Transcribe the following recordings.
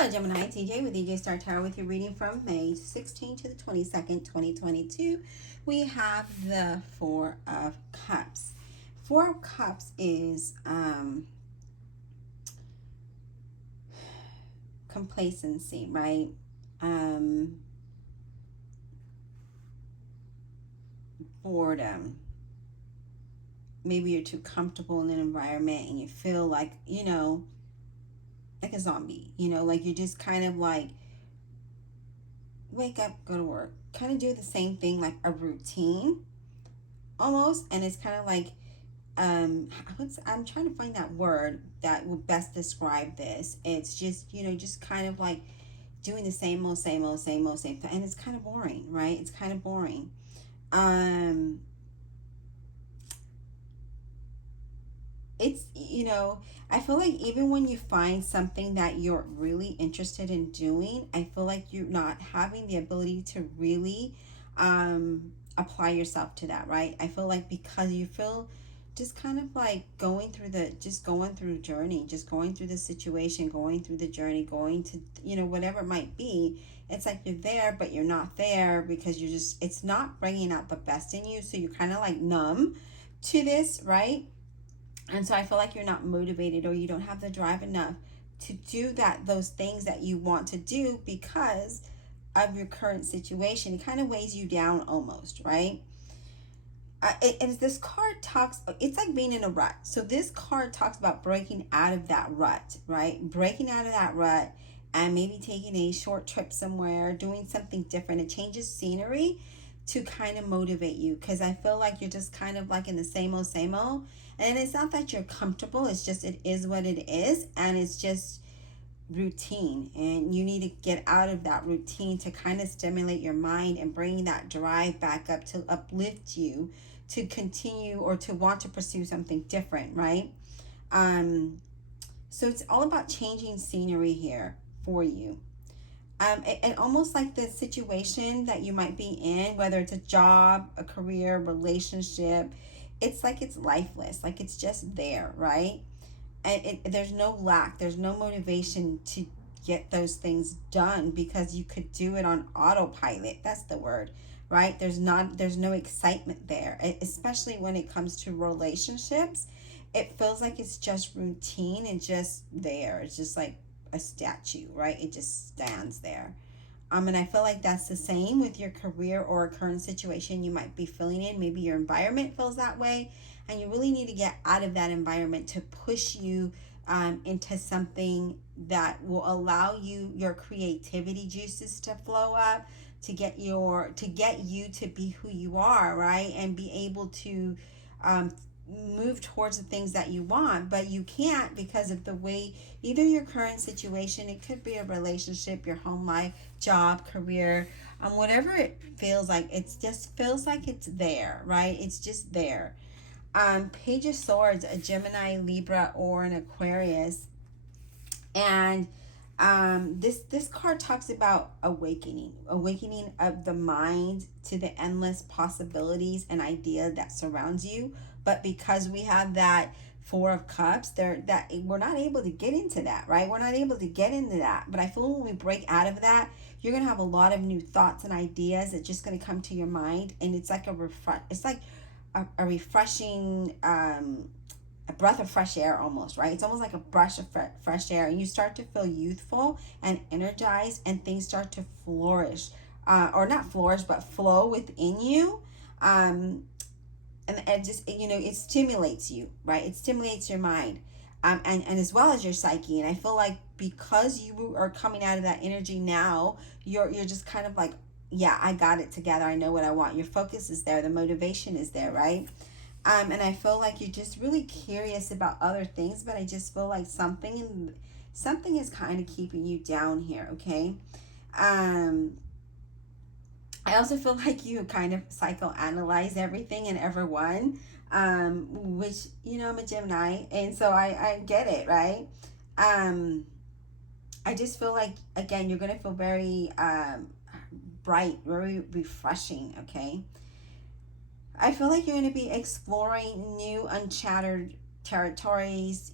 Hello, Gemini. TJ with DJ Star Tarot with your reading from May 16th to the 22nd, 2022. We have the Four of Cups. Four of Cups is complacency, right? Boredom. Maybe you're too comfortable in an environment and you feel like, like a zombie, like you're just kind of like wake up, go to work, kind of do the same thing, like a routine almost. And it's kind of like I'm trying to find that word that will best describe this. It's just, just kind of like doing the same old, same old, same old, same thing. And it's kind of boring, right? It's kind of boring. It's, I feel like even when you find something that you're really interested in doing, I feel like you're not having the ability to really apply yourself to that, right? I feel like because you feel just kind of like going through the journey, just going through the situation, going through the journey, going to, whatever it might be. It's like you're there, but you're not there because it's not bringing out the best in you. So you're kind of like numb to this, right? And so I feel like you're not motivated or you don't have the drive enough to do those things that you want to do because of your current situation. It kind of weighs you down almost, right? And this card talks, it's like being in a rut. So this card talks about breaking out of that rut, right? Breaking out of that rut and maybe taking a short trip somewhere, doing something different. It changes scenery to kind of motivate you, because I feel like you're just kind of like in the same old, same old. And it's not that you're comfortable, it's just it is what it is, and it's just routine, and you need to get out of that routine to kind of stimulate your mind and bring that drive back up to uplift you to continue or to want to pursue something different, right? So it's all about changing scenery here for you. And almost like the situation that you might be in, whether it's a job, a career, relationship, it's like it's lifeless, like it's just there, right? And there's no lack, there's no motivation to get those things done because you could do it on autopilot. That's the word, right? There's no excitement there, especially when it comes to relationships. It feels like it's just routine and just there. It's just like a statue, right? It just stands there. And I feel like that's the same with your career or a current situation you might be feeling in. Maybe your environment feels that way, and you really need to get out of that environment to push you into something that will allow your creativity juices to flow up, to get you to be who you are, right? And be able to move towards the things that you want, but you can't because of the way either your current situation, it could be a relationship, your home life, job, career, whatever it feels like. It just feels like it's there, right? It's just there. Page of Swords, a Gemini, Libra, or an Aquarius. And this card talks about awakening of the mind to the endless possibilities and idea that surrounds you. But because we have that Four of Cups, that we're not able to get into that, right? We're not able to get into that. But I feel when we break out of that, you're gonna have a lot of new thoughts and ideas that just gonna come to your mind, and it's like a refreshing a breath of fresh air almost, right? It's almost like a brush of fresh air, and you start to feel youthful and energized, and things start to flourish, or not flourish, but flow within you. And just, it stimulates you, right? It stimulates your mind, and as well as your psyche. And I feel like because you are coming out of that energy now, you're just kind of like, yeah, I got it together. I know what I want. Your focus is there. The motivation is there, right? And I feel like you're just really curious about other things, but I just feel like something is kind of keeping you down here, okay? I also feel like you kind of psychoanalyze everything and everyone, which, I'm a Gemini, and so I get it, right? I just feel like, again, you're going to feel very bright, very refreshing, okay? I feel like you're going to be exploring new uncharted territories,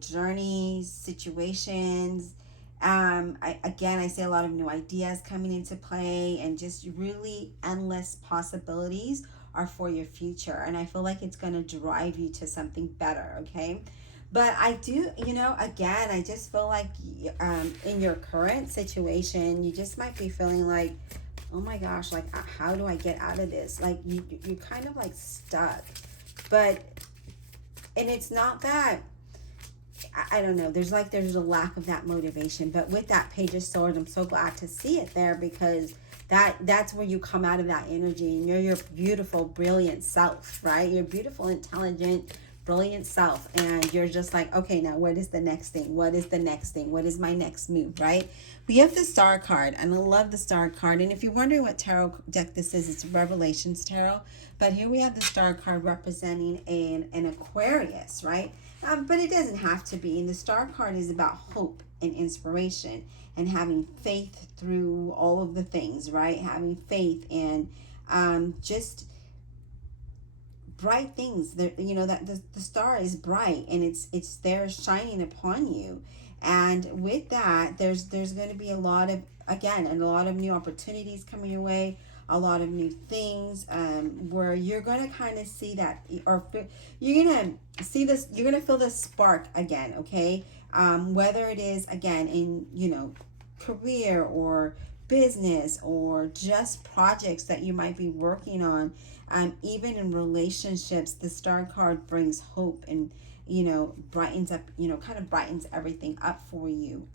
journeys, situations, I see a lot of new ideas coming into play, and just really endless possibilities are for your future. And I feel like it's going to drive you to something better, okay? But I do, again, I just feel like in your current situation, you just might be feeling like, oh my gosh, like, how do I get out of this? Like, you're kind of like stuck. But, and it's not that, I don't know, there's a lack of that motivation. But with that Page of Swords, I'm so glad to see it there, because that's where you come out of that energy, and you're your beautiful, brilliant self, right? You're beautiful, intelligent, brilliant self, and you're just like, okay, now what is the next thing? What is the next thing? What is my next move, right? We have the Star card, and I love the Star card. And if you're wondering what tarot deck this is, it's Revelations Tarot. But here we have the Star card representing an Aquarius, right? But it doesn't have to be. And the Star card is about hope and inspiration and having faith through all of the things, right? Having faith and just bright things. That the star is bright, and it's there shining upon you. And with that, there's going to be a lot of new opportunities coming your way, a lot of new things, where you're going to kind of see that, or you're going to see this, you're going to feel the spark again, okay? Whether it is, again, in, career or business, or just projects that you might be working on, even in relationships, the Star card brings hope and, brightens up, kind of brightens everything up for you.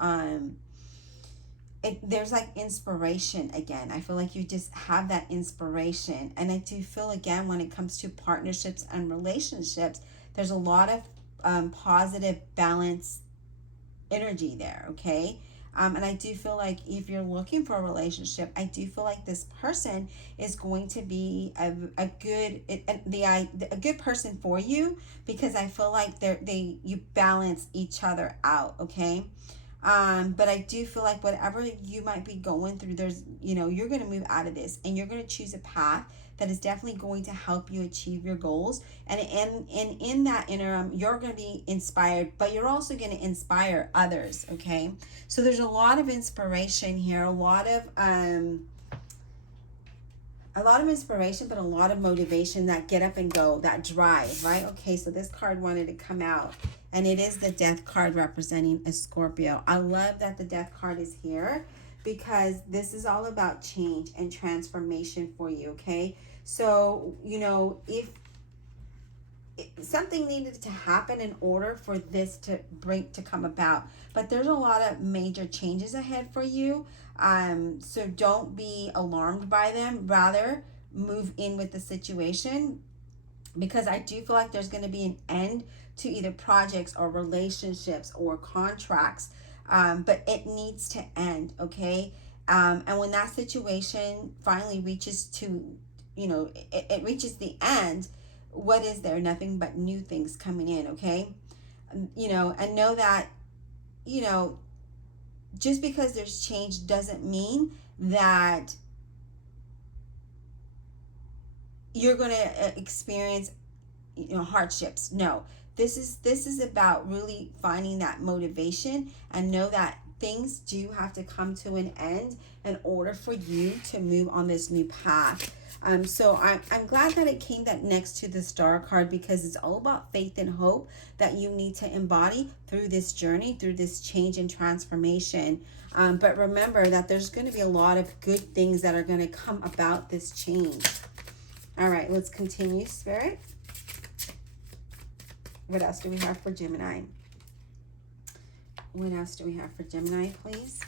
There's like inspiration again. I feel like you just have that inspiration. And I do feel, again, when it comes to partnerships and relationships, there's a lot of positive balance energy there, okay? And I do feel like if you're looking for a relationship, I do feel like this person is going to be a good person for you, because I feel like you balance each other out, okay? But I do feel like whatever you might be going through, you're going to move out of this, and you're going to choose a path that is definitely going to help you achieve your goals. And in that interim, you're going to be inspired, but you're also going to inspire others, okay? So there's a lot of inspiration here, a lot of inspiration, but a lot of motivation, that get up and go, that drive, right? Okay, so this card wanted to come out, and it is the Death card representing a Scorpio. I love that the Death card is here, because this is all about change and transformation for you, okay? So, if something needed to happen in order for this to come about, but there's a lot of major changes ahead for you. So don't be alarmed by them. Rather, move in with the situation, because I do feel like there's going to be an end to either projects or relationships or contracts, but it needs to end, okay? And when that situation finally reaches to, it reaches the end, what is there? Nothing but new things coming in, okay? And know that, just because there's change doesn't mean that you're going to experience, hardships. No, this is about really finding that motivation, and know that things do have to come to an end in order for you to move on this new path. So I'm glad that it came that next to the Star card, because it's all about faith and hope that you need to embody through this journey, through this change and transformation. But remember that there's going to be a lot of good things that are going to come about this change. All right, let's continue, Spirit. What else do we have for Gemini? What else do we have for Gemini, please?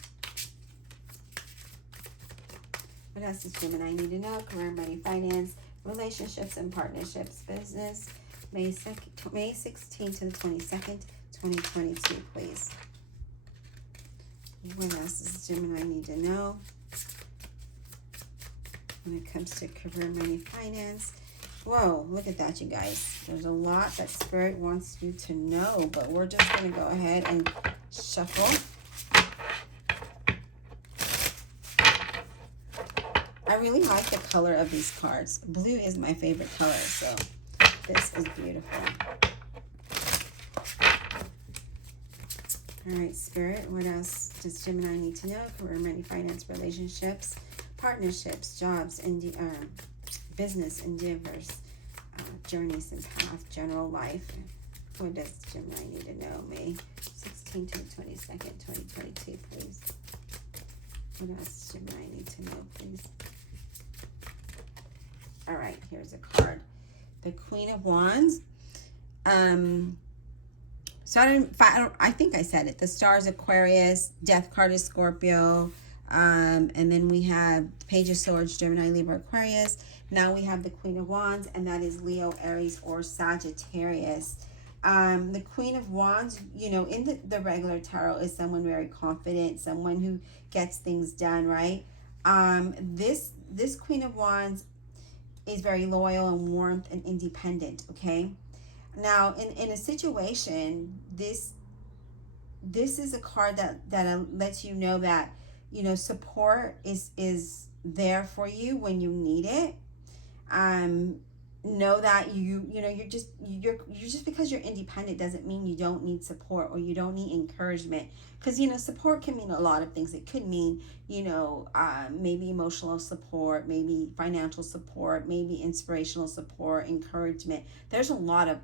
What else does Gemini need to know? Career, money, finance, relationships and partnerships, business, May 16th to the 22nd, 2022, please. What else does Gemini need to know when it comes to career, money, finance? Whoa, look at that, you guys. There's a lot that Spirit wants you to know, but we're just going to go ahead and shuffle. I really like the color of these cards. Blue is my favorite color, so this is beautiful. All right, Spirit, what else does Gemini need to know? Career, money, finance, relationships, partnerships, jobs, and business endeavors, journeys and path, general life. What does Gemini need to know? May 16th to 22nd, 2022, please. What else does Gemini need to know, please? All right, here's a card. The Queen of Wands. So I think I said it. The Star is Aquarius, Death card is Scorpio, and then we have Page of Swords, Gemini, Libra, Aquarius. Now we have the Queen of Wands, and that is Leo, Aries, or Sagittarius. The Queen of Wands, you know, in the regular tarot is someone very confident, someone who gets things done, right? This Queen of Wands is very loyal and warmth and independent, okay? Now, in a situation, this is a card that lets you know that, you know, support is there for you when you need it. Know that you're just because you're independent doesn't mean you don't need support or you don't need encouragement, because you know support can mean a lot of things. It could mean, you know, maybe emotional support, maybe financial support, maybe inspirational support, encouragement. There's a lot of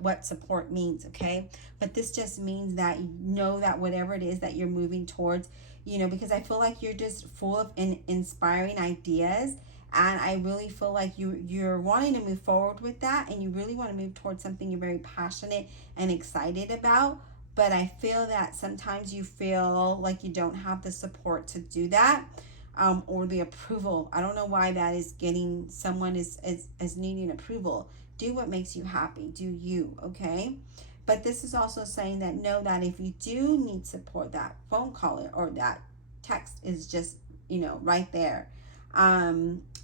what support means, okay? But this just means that you know that whatever it is that you're moving towards, you know, because I feel like you're just full of inspiring ideas. And I really feel like you're wanting to move forward with that, and you really want to move towards something you're very passionate and excited about. But I feel that sometimes you feel like you don't have the support to do that, or the approval. I don't know why that is getting someone is needing approval. Do what makes you happy. Do you, okay? But this is also saying that know that if you do need support, that phone call or that text is just, you know, right there.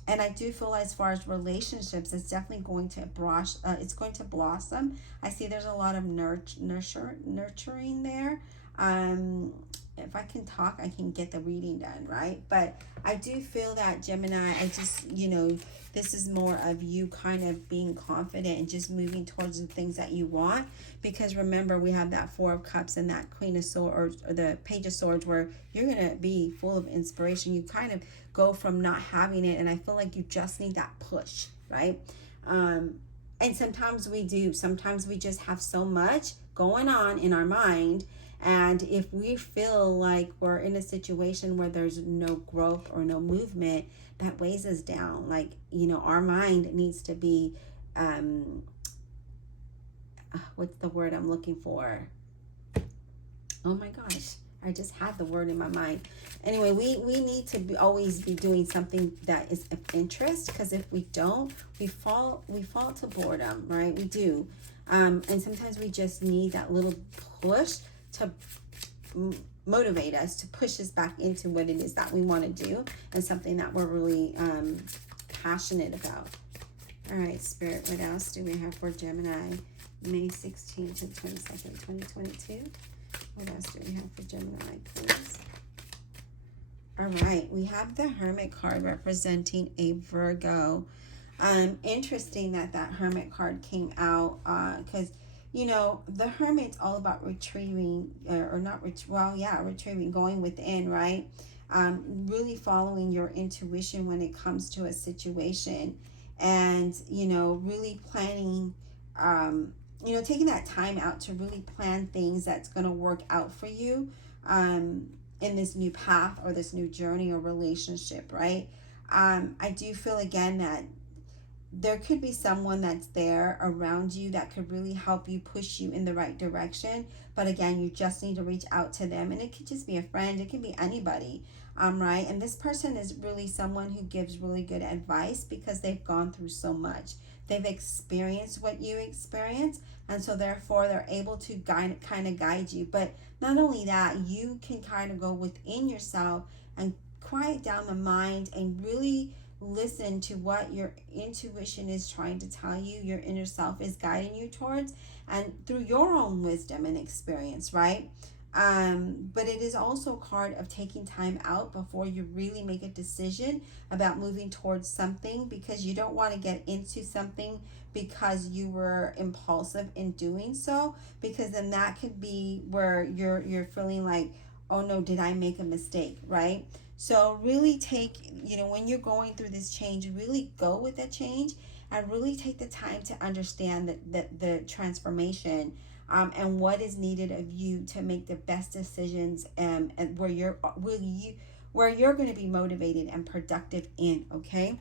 And I do feel as far as relationships, it's definitely going to it's going to blossom. I see there's a lot of nurturing there. If I can talk, I can get the reading done, right? But I do feel that Gemini, I just, you know, this is more of you kind of being confident and just moving towards the things that you want. Because remember, we have that Four of Cups and that Queen of Swords, or the Page of Swords, where you're going to be full of inspiration. You kind of go from not having it, and I feel like you just need that push, right? And sometimes we do. Sometimes we just have so much going on in our mind, and if we feel like we're in a situation where there's no growth or no movement, that weighs us down. Like, you know, our mind needs to be, what's the word I'm looking for? Oh my gosh, I just had the word in my mind. Anyway, we need to always be doing something that is of interest, because if we don't, we fall to boredom, right? We do. And sometimes we just need that little push to motivate us, to push us back into what it is that we want to do, and something that we're really passionate about. All right, Spirit, what else do we have for Gemini? May 16th to 22nd, 2022. What else do we have for Gemini, please? All right, we have the Hermit card representing a Virgo. Interesting that Hermit card came out, because you know the Hermit's all about retrieving, retrieving, going within, right? Really following your intuition when it comes to a situation, and you know, really planning, you know, taking that time out to really plan things that's going to work out for you in this new path or this new journey or relationship, right? I do feel again that there could be someone that's there around you that could really help you, push you in the right direction. But again, you just need to reach out to them, and it could just be a friend, it can be anybody, right? And this person is really someone who gives really good advice because they've gone through so much. They've experienced what you experience, and so therefore they're able to kind of guide you. But not only that, you can kind of go within yourself and quiet down the mind and really listen to what your intuition is trying to tell you, your inner self is guiding you towards, and through your own wisdom and experience, right? But it is also a card of taking time out before you really make a decision about moving towards something, because you don't want to get into something because you were impulsive in doing so, because then that could be where you're feeling like, oh no, did I make a mistake, right? So really take, when you're going through this change, really go with that change and really take the time to understand that the transformation, and what is needed of you to make the best decisions, and where you're going to be motivated and productive in. Okay,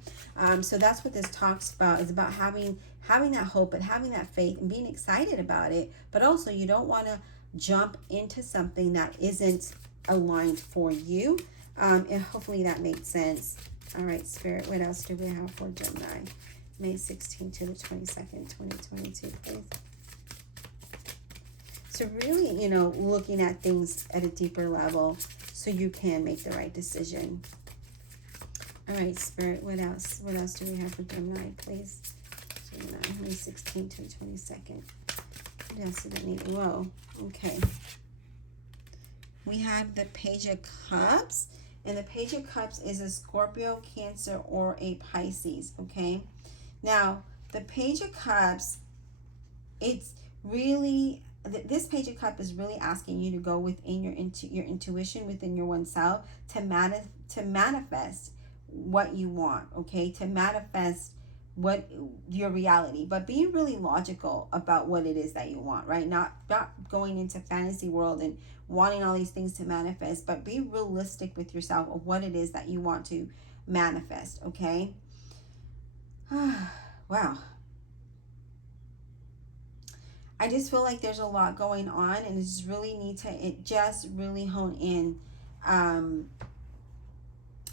so that's what this talks about. Is about having that hope and having that faith and being excited about it, but also you don't want to jump into something that isn't aligned for you. And hopefully that makes sense. All right, Spirit, what else do we have for Gemini? May 16th to the 22nd, 2022, please. So really, looking at things at a deeper level so you can make the right decision. All right, Spirit, what else? What else do we have for Gemini, please? Gemini, May 16th to the 22nd. What else did it need? Whoa, okay. We have the Page of Cups. And the Page of Cups is a Scorpio, Cancer, or a Pisces, okay? Now, the Page of Cups, it's really, this Page of Cups is really asking you to go within your intuition, within your oneself, to manifest what you want, okay? To manifest what your reality, but being really logical about what it is that you want, right? Not going into fantasy world and wanting all these things to manifest, but be realistic with yourself of what it is that you want to manifest, okay? Wow. I just feel like there's a lot going on, and it just really hone in.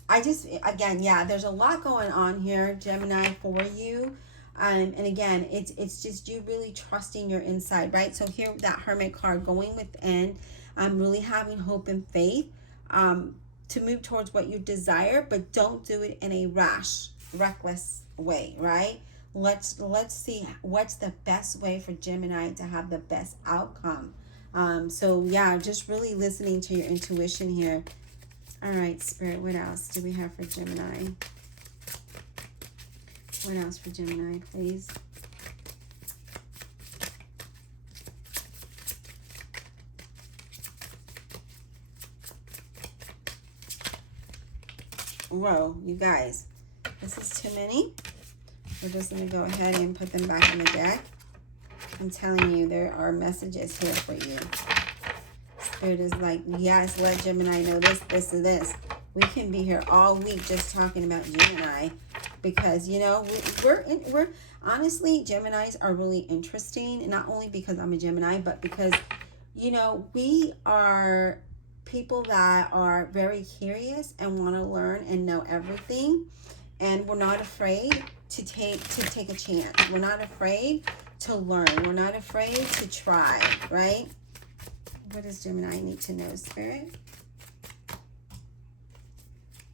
There's a lot going on here, Gemini, for you. And again, it's just you really trusting your inside, right? So here, that Hermit card, going within, really having hope and faith, to move towards what you desire, but don't do it in a rash, reckless way, right? Let's see what's the best way for Gemini to have the best outcome. So yeah, just really listening to your intuition here. All right, Spirit, what else do we have for Gemini? What else for Gemini, please? Whoa, you guys, this is too many. We're just going to go ahead and put them back in the deck. I'm telling you, there are messages here for you. Spirit is like, yes, let Gemini know this, and this. We can be here all week just talking about Gemini, because, we're honestly, Geminis are really interesting. And not only because I'm a Gemini, but because, we are people that are very curious and want to learn and know everything. And we're not afraid to take a chance. We're not afraid to learn. We're not afraid to try, right? What does Gemini need to know, Spirit?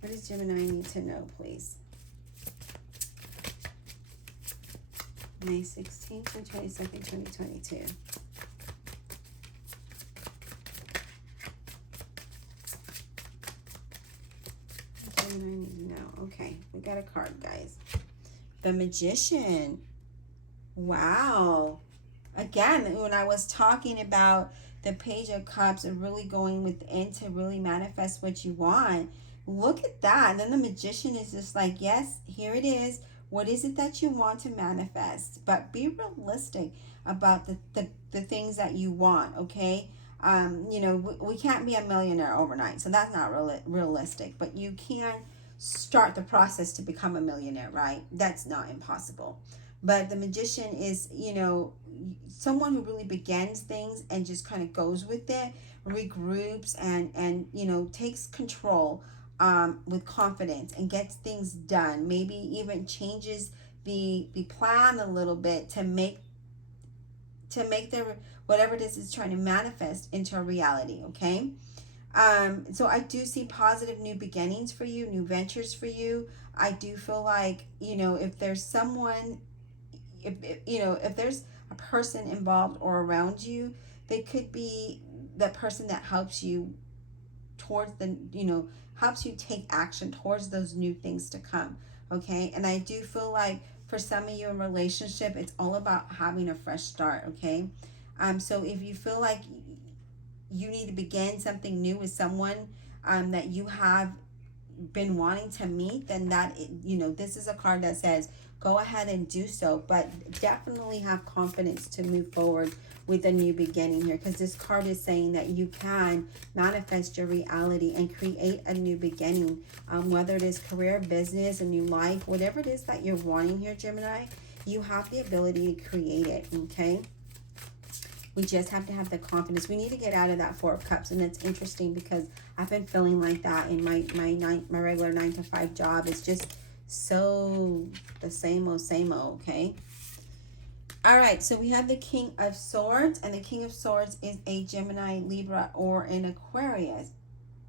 What does Gemini need to know, please? May 16th and 22nd, 2022. Gemini need to know. Okay, we got a card, guys. The Magician. Wow. Again, when I was talking about the Page of Cups and really going within to really manifest what you want, look at that. And then the Magician is just like, yes, here it is. What is it that you want to manifest? But be realistic about the things that you want, okay? We can't be a millionaire overnight, so that's not realistic. But you can start the process to become a millionaire, right? That's not impossible. But the Magician is, someone who really begins things and just kind of goes with it, regroups, and takes control with confidence and gets things done. Maybe even changes the plan a little bit to make their whatever it is trying to manifest into a reality, okay? So I do see positive new beginnings for you, new ventures for you. I do feel like, if there's someone, if there's a person involved or around you, they could be that person that helps you towards the, you know, helps you take action towards those new things to come. Okay. And I do feel like for some of you in relationship, it's all about having a fresh start. Okay. So if you feel like you need to begin something new with someone that you have been wanting to meet, then that, you know, this is a card that says go ahead and do so, but definitely have confidence to move forward with a new beginning here, because this card is saying that you can manifest your reality and create a new beginning, whether it is career, business, a new life, whatever it is that you're wanting here, Gemini, you have the ability to create it. Okay, we just have to have the confidence. We need to get out of that Four of Cups. And it's interesting because I've been feeling like that in my regular 9-to-5 job. It's just so the same old, okay? All right, so we have the King of Swords, and the King of Swords is a Gemini, Libra, or an Aquarius.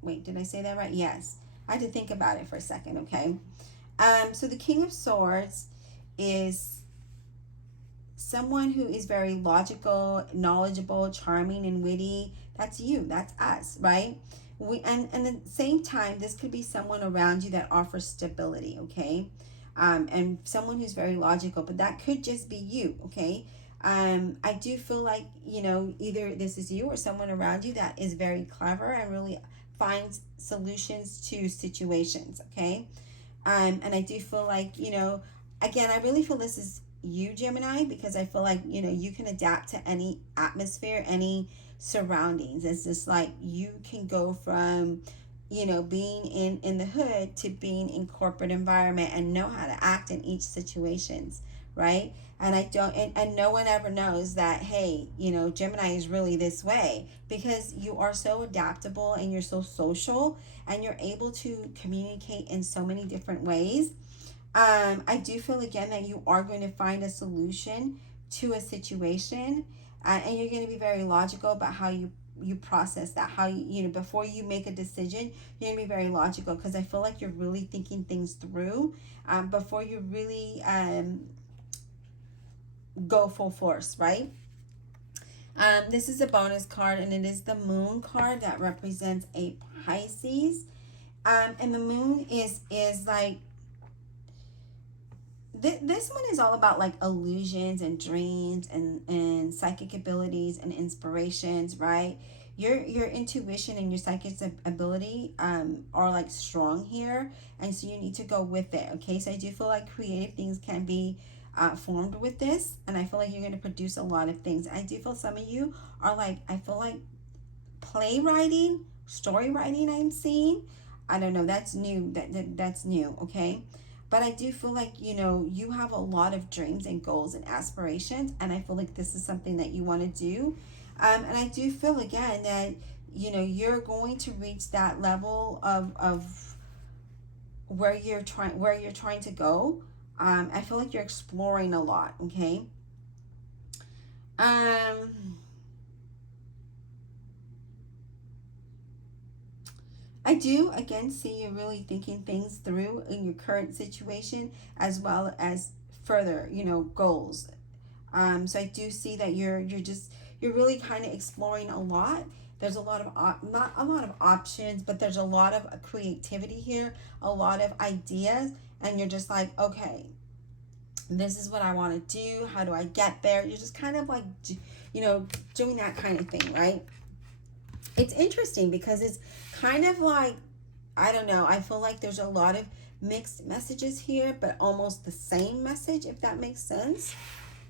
Wait, did I say that right? Yes. I had to think about it for a second, okay? So the King of Swords is someone who is very logical, knowledgeable, charming, and witty. That's you. That's us, right? And at the same time, this could be someone around you that offers stability, okay? And someone who's very logical, but that could just be you, okay? I do feel like, you know, either this is you or someone around you that is very clever and really finds solutions to situations, okay? And I do feel like, you know, again, I really feel this is you, Gemini, because I feel like, you know, you can adapt to any atmosphere, any surroundings. It's just like you can go from, you know, being in the hood to being in corporate environment and know how to act in each situations, right? And I don't, and no one ever knows that, hey, you know, Gemini is really this way, because you are so adaptable and you're so social and you're able to communicate in so many different ways. I do feel again that you are going to find a solution to a situation, and you're going to be very logical about how you process that, how you know, before you make a decision, you're going to be very logical, because I feel like you're really thinking things through before you really go full force, right? This is a bonus card, and it is the Moon card that represents a Pisces, and the Moon is like, this one is all about like illusions and dreams and psychic abilities and inspirations, right? Your intuition and your psychic ability are like strong here, and so you need to go with it, okay? So I do feel like creative things can be formed with this, and I feel like you're going to produce a lot of things. I do feel some of you are like, I feel like playwriting, story writing, I'm seeing. I don't know, that's new. That's new, okay? But I do feel like, you know, you have a lot of dreams and goals and aspirations, and I feel like this is something that you want to do. And I do feel again that, you know, you're going to reach that level of where you're trying to go. I feel like you're exploring a lot, okay? I do, again, see you really thinking things through in your current situation, as well as further, you know, goals. So I do see that you're really kind of exploring a lot. There's a lot of, not a lot of options, but there's a lot of creativity here, a lot of ideas, and you're just like, okay, this is what I want to do. How do I get there? You're just kind of like, you know, doing that kind of thing, right? It's interesting because it's kind of like, I don't know, I feel like there's a lot of mixed messages here, but almost the same message, if that makes sense.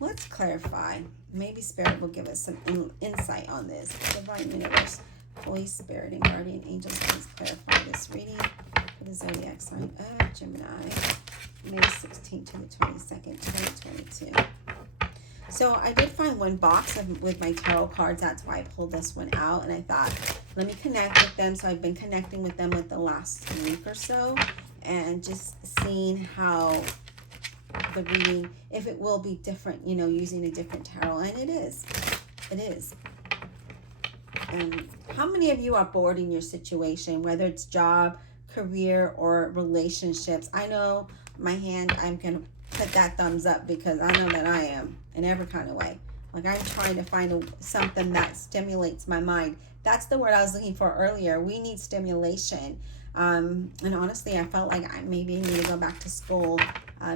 Let's clarify. Maybe Spirit will give us some insight on this. Divine Universe, Holy Spirit, and Guardian Angels, please clarify this reading for the zodiac sign of Gemini, May 16th to the 22nd, 2022. So I did find one box with my tarot cards. That's why I pulled this one out. And I thought, let me connect with them. So I've been connecting with them with the last week or so. And just seeing how the reading, if it will be different, you know, using a different tarot. And it is. It is. And how many of you are bored in your situation, whether it's job, career, or relationships? I know my hand, I'm going to put that thumbs up because I know that I am in every kind of way. Like I'm trying to find something that stimulates my mind. That's the word I was looking for earlier. We need stimulation. And honestly, I felt like I maybe need to go back to school,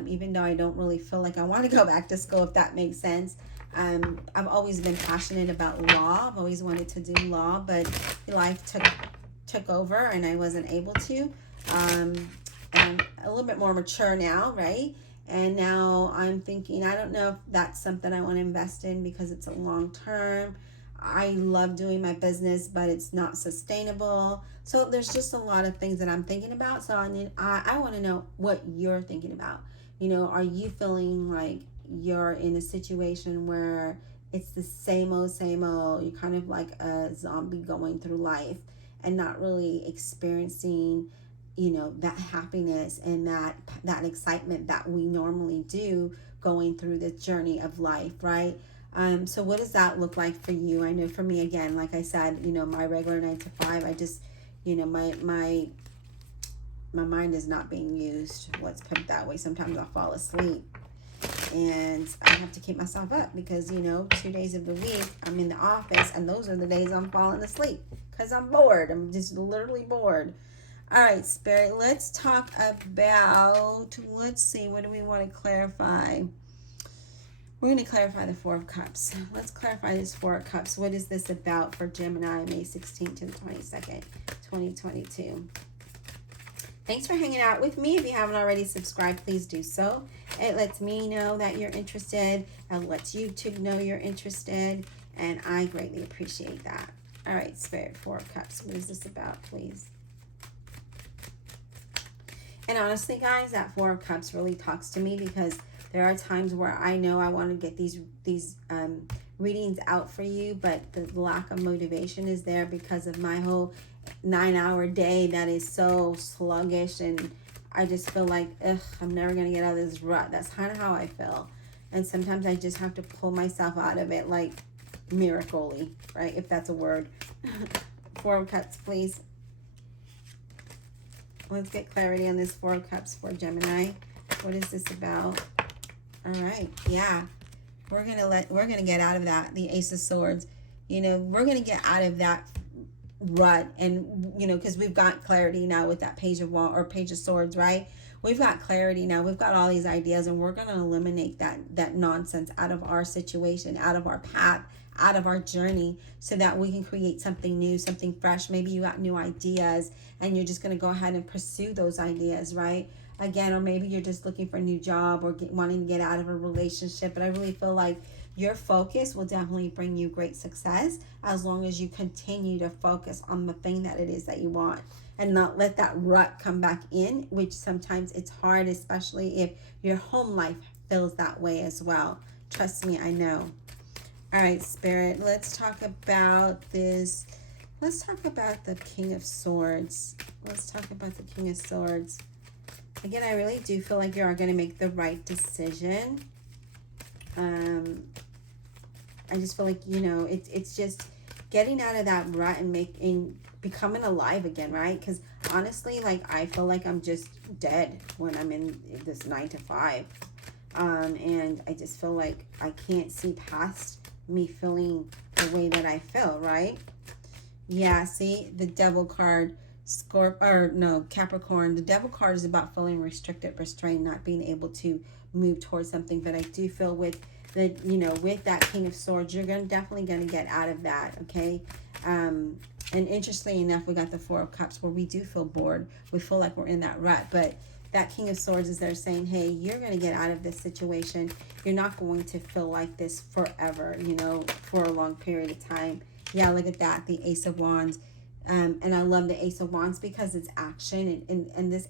even though I don't really feel like I want to go back to school, if that makes sense. I've always been passionate about law. I've always wanted to do law, but life took over and I wasn't able to. And I'm a little bit more mature now, right? And now I'm thinking, I don't know if that's something I want to invest in because it's a long term. I love doing my business, but it's not sustainable. So there's just a lot of things that I'm thinking about. So I want to know what you're thinking about. You know, are you feeling like you're in a situation where it's the same old, you're kind of like a zombie going through life and not really experiencing, you know, that happiness and that excitement that we normally do going through the journey of life, right? So what does that look like for you? I know for me, again, like I said, you know, my regular 9 to 5, I just, you know, my mind is not being used. Let's put it that way. Sometimes I'll fall asleep and I have to keep myself up because, you know, 2 days of the week I'm in the office and those are the days I'm falling asleep because I'm bored. I'm just literally bored. All right, Spirit, let's talk about, let's see, what do we want to clarify? We're going to clarify the Four of Cups. Let's clarify this Four of Cups. What is this about for Gemini, May 16th to the 22nd, 2022? Thanks for hanging out with me. If you haven't already subscribed, please do so. It lets me know that you're interested. It lets YouTube know you're interested. And I greatly appreciate that. All right, Spirit, Four of Cups. What is this about, please? And honestly, guys, that Four of Cups really talks to me because there are times where I know I want to get these readings out for you, but the lack of motivation is there because of my whole 9-hour day that is so sluggish, and I just feel like, I'm never going to get out of this rut. That's kind of how I feel. And sometimes I just have to pull myself out of it, like miraculously, right? If that's a word. Four of Cups, please. Let's get clarity on this Four of Cups for Gemini. What is this about? All right, yeah. We're gonna get out of that, the Ace of Swords. You know, we're gonna get out of that rut, and you know, because we've got clarity now with that Page of Swords, right? We've got clarity now. We've got all these ideas, and we're gonna eliminate that nonsense out of our situation, out of our path, out of our journey, so that we can create something new, something fresh. Maybe you got new ideas, and you're just gonna go ahead and pursue those ideas, right? Again, or maybe you're just looking for a new job or wanting to get out of a relationship. But I really feel like your focus will definitely bring you great success as long as you continue to focus on the thing that it is that you want and not let that rut come back in, which sometimes it's hard, especially if your home life feels that way as well. Trust me, I know. All right, Spirit, let's talk about this. Let's talk about the King of Swords. Let's talk about the King of Swords. Again, I really do feel like you are going to make the right decision. I just feel like, you know, it's just getting out of that rut and becoming alive again, right? Because honestly, like, I feel like I'm just dead when I'm in this 9 to 5. And I just feel like I can't see past me feeling the way that I feel, right? Yeah, see, the Devil card. Capricorn. The Devil card is about feeling restricted, restrained, not being able to move towards something. But I do feel with the, you know, with that King of Swords, you're definitely going to get out of that, okay? And interestingly enough, we got the Four of Cups where we do feel bored. We feel like we're in that rut. But that King of Swords is there saying, hey, you're going to get out of this situation. You're not going to feel like this forever, you know, for a long period of time. Yeah, look at that, the Ace of Wands. And I love the Ace of Wands because it's action, and this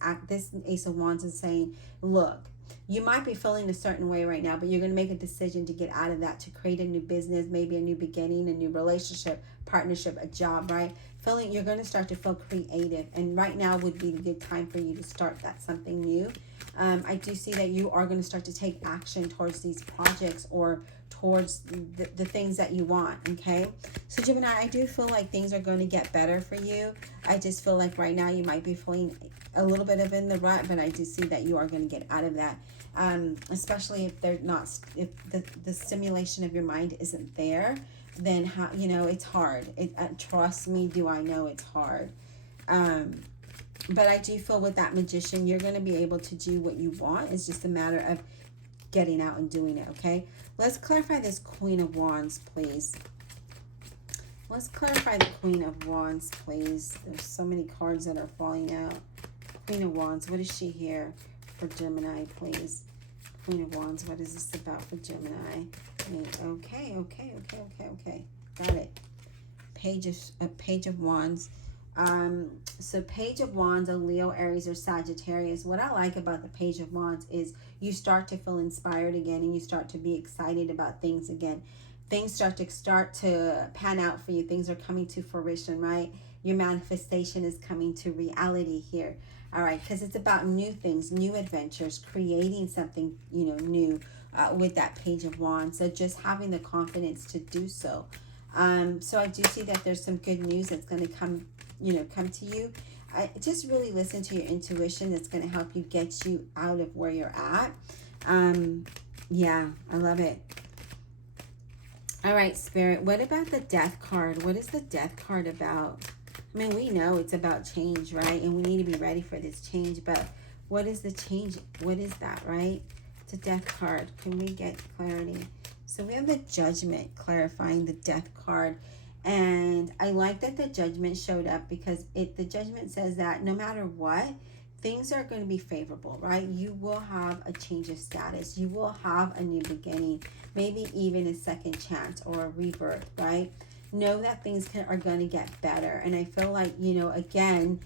Ace of Wands is saying, look, you might be feeling a certain way right now, but you're going to make a decision to get out of that, to create a new business, maybe a new beginning, a new relationship, partnership, a job, right? You're going to start to feel creative, and right now would be a good time for you to start that something new. I do see that you are going to start to take action towards these projects or towards the things that you want, okay? So Gemini, I do feel like things are going to get better for you. I just feel like right now you might be feeling a little bit of in the rut, but I do see that you are going to get out of that. Especially if they're not, if the stimulation of your mind isn't there, then how, you know, it's hard. Trust me, do I know it's hard. But I do feel with that Magician, you're going to be able to do what you want. It's just a matter of getting out and doing it, okay? Let's clarify this Queen of Wands, please. Let's clarify the Queen of Wands, please. There's so many cards that are falling out. Queen of Wands, what is she here for Gemini, please? Queen of Wands, what is this about for Gemini? Okay. Got it. Page of Wands. So Page of Wands, a Leo, Aries, or Sagittarius. What I like about the Page of Wands is you start to feel inspired again, and you start to be excited about things again. Things start to pan out for you. Things are coming to fruition, right? Your manifestation is coming to reality here. All right, because it's about new things, new adventures, creating something, you know, new with that Page of Wands. So just having the confidence to do so. So I do see that there's some good news that's going to come to you. Just really listen to your intuition. That's going to help you get you out of where you're at. Yeah, I love it. All right, Spirit, what about the Death card? What is the Death card about? I mean, we know it's about change, right? And we need to be ready for this change. But what is the change? What is that, right? It's a Death card. Can we get clarity? So we have the Judgment clarifying the Death card. And I like that the Judgment showed up because the Judgment says that no matter what, things are going to be favorable, right? You will have a change of status. You will have a new beginning, maybe even a second chance or a rebirth, right? Know that things are going to get better. And I feel like, you know, again,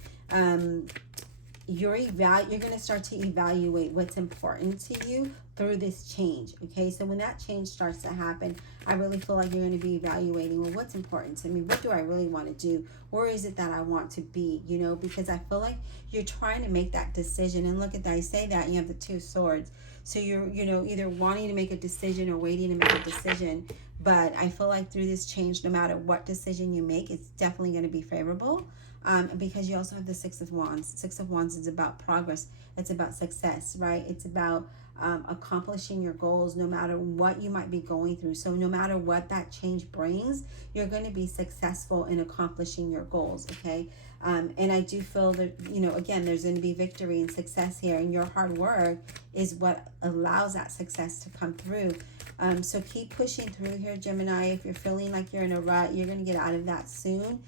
you're going to start to evaluate what's important to you through this change, okay? So when that change starts to happen, I really feel like you're going to be evaluating, well, what's important to me? What do I really want to do? Where is it that I want to be, you know? Because I feel like you're trying to make that decision. And look at that, I say that, and you have the Two Swords. So you're, you know, either wanting to make a decision or waiting to make a decision. But I feel like through this change, no matter what decision you make, it's definitely going to be favorable. Because you also have the Six of Wands. Six of Wands is about progress. It's about success, right? It's about accomplishing your goals no matter what you might be going through. So no matter what that change brings, you're going to be successful in accomplishing your goals, okay? And I do feel that, you know, again, there's going to be victory and success here, and your hard work is what allows that success to come through. So keep pushing through here, Gemini. If you're feeling like you're in a rut, you're going to get out of that soon.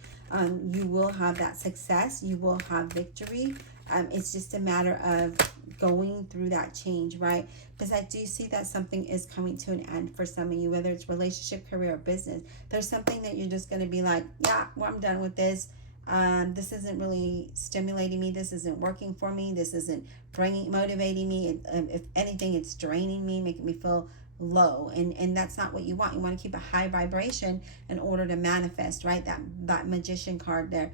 You will have that success. You will have victory. It's just a matter of going through that change, right? Because I do see that something is coming to an end for some of you, whether it's relationship, career, or business. There's something that you're just going to be like, yeah, well, I'm done with this. This isn't really stimulating me. This isn't working for me. This isn't motivating me. If anything, it's draining me, making me feel low, and that's not what you want. You want to keep a high vibration in order to manifest, right? That Magician card there,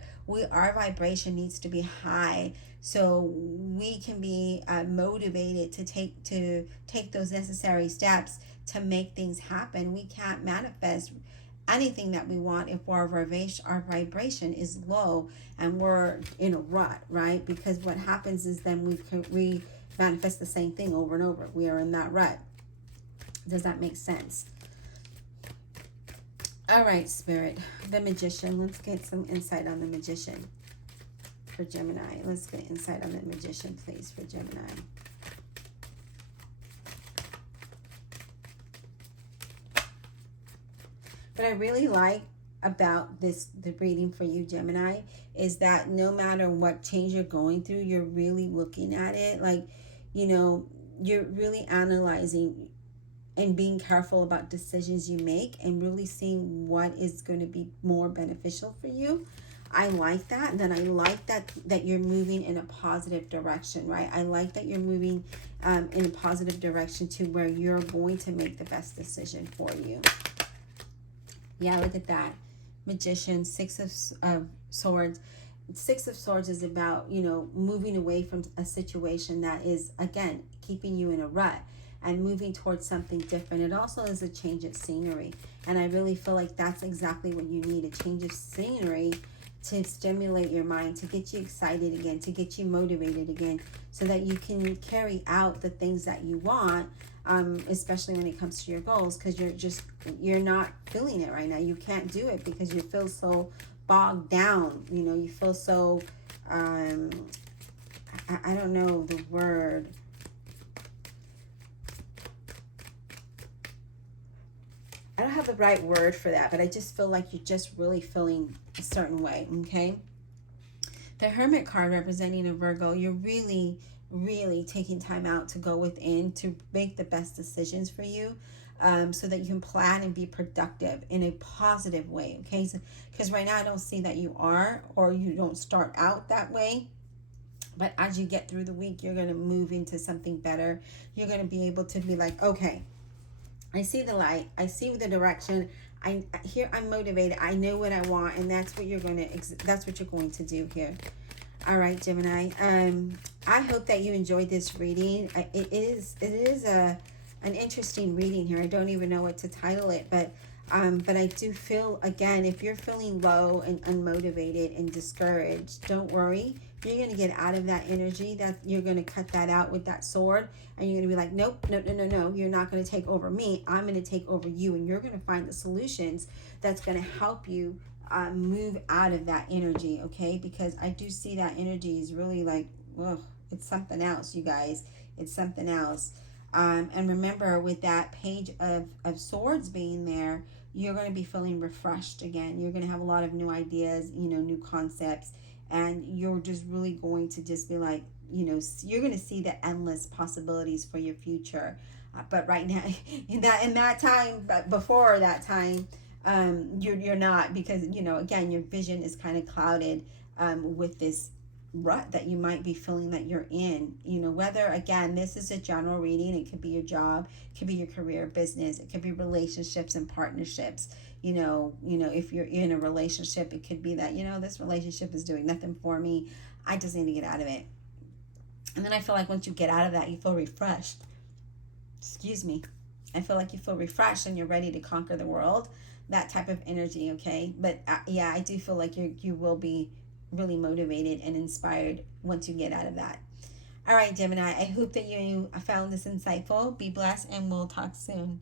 our vibration needs to be high so we can be motivated to take those necessary steps to make things happen. We can't manifest anything that we want if our vibration is low and we're in a rut, right? Because what happens is then we manifest the same thing over and over. We are in that rut. Does that make sense? All right, Spirit. The Magician. Let's get some insight on the Magician for Gemini. Let's get insight on the Magician, please, for Gemini. What I really like about the reading for you, Gemini, is that no matter what change you're going through, you're really looking at it. Like, you know, you're really analyzing and being careful about decisions you make and really seeing what is going to be more beneficial for you. I like that. And then I like that you're moving in a positive direction, right? I like that you're moving in a positive direction to where you're going to make the best decision for you. Yeah, look at that. Magician, Six of Swords. Six of Swords is about, you know, moving away from a situation that is, again, keeping you in a rut. and moving towards something different. It also is a change of scenery. And I really feel like that's exactly what you need, a change of scenery to stimulate your mind, to get you excited again, to get you motivated again, so that you can carry out the things that you want, especially when it comes to your goals, because you're not feeling it right now. You can't do it because you feel so bogged down. You know, you feel so, I don't know the word. I don't have the right word for that, but I just feel like you're just really feeling a certain way, okay? The Hermit card representing a Virgo, you're really, really taking time out to go within to make the best decisions for you, so that you can plan and be productive in a positive way, okay? Because right now I don't see that you are, or you don't start out that way. But as you get through the week, you're going to move into something better. You're going to be able to be like, okay, I see the light. I see the direction. I'm motivated. I know what I want, and that's what you're going to do here. All right, Gemini. I hope that you enjoyed this reading. It is an interesting reading here. I don't even know what to title it, but I do feel, again, if you're feeling low and unmotivated and discouraged, don't worry. You're going to get out of that energy. That you're going to cut that out with that sword, and you're going to be like, nope, no. You're not going to take over me. I'm going to take over you, and you're going to find the solutions that's going to help you move out of that energy, okay? Because I do see that energy is really like, ugh, it's something else, you guys. It's something else. And remember, with that page of swords being there, you're going to be feeling refreshed again. You're going to have a lot of new ideas, new concepts, and you're just really going to just be like, you're going to see the endless possibilities for your future. But right now, in that time, but before that time, you're not, because again, your vision is kind of clouded with this rut that you might be feeling that you're in. Whether, again, this is a general reading, it could be your job, it could be your career, business, it could be relationships and partnerships. If you're in a relationship, it could be that this relationship is doing nothing for me, I just need to get out of it. And then I feel like once you get out of that, you feel refreshed. Excuse me. I feel like you feel refreshed and you're ready to conquer the world. That type of energy, okay? But yeah, I do feel like you will be really motivated and inspired once you get out of that. All right, Gemini, I hope that you found this insightful. Be blessed, and we'll talk soon.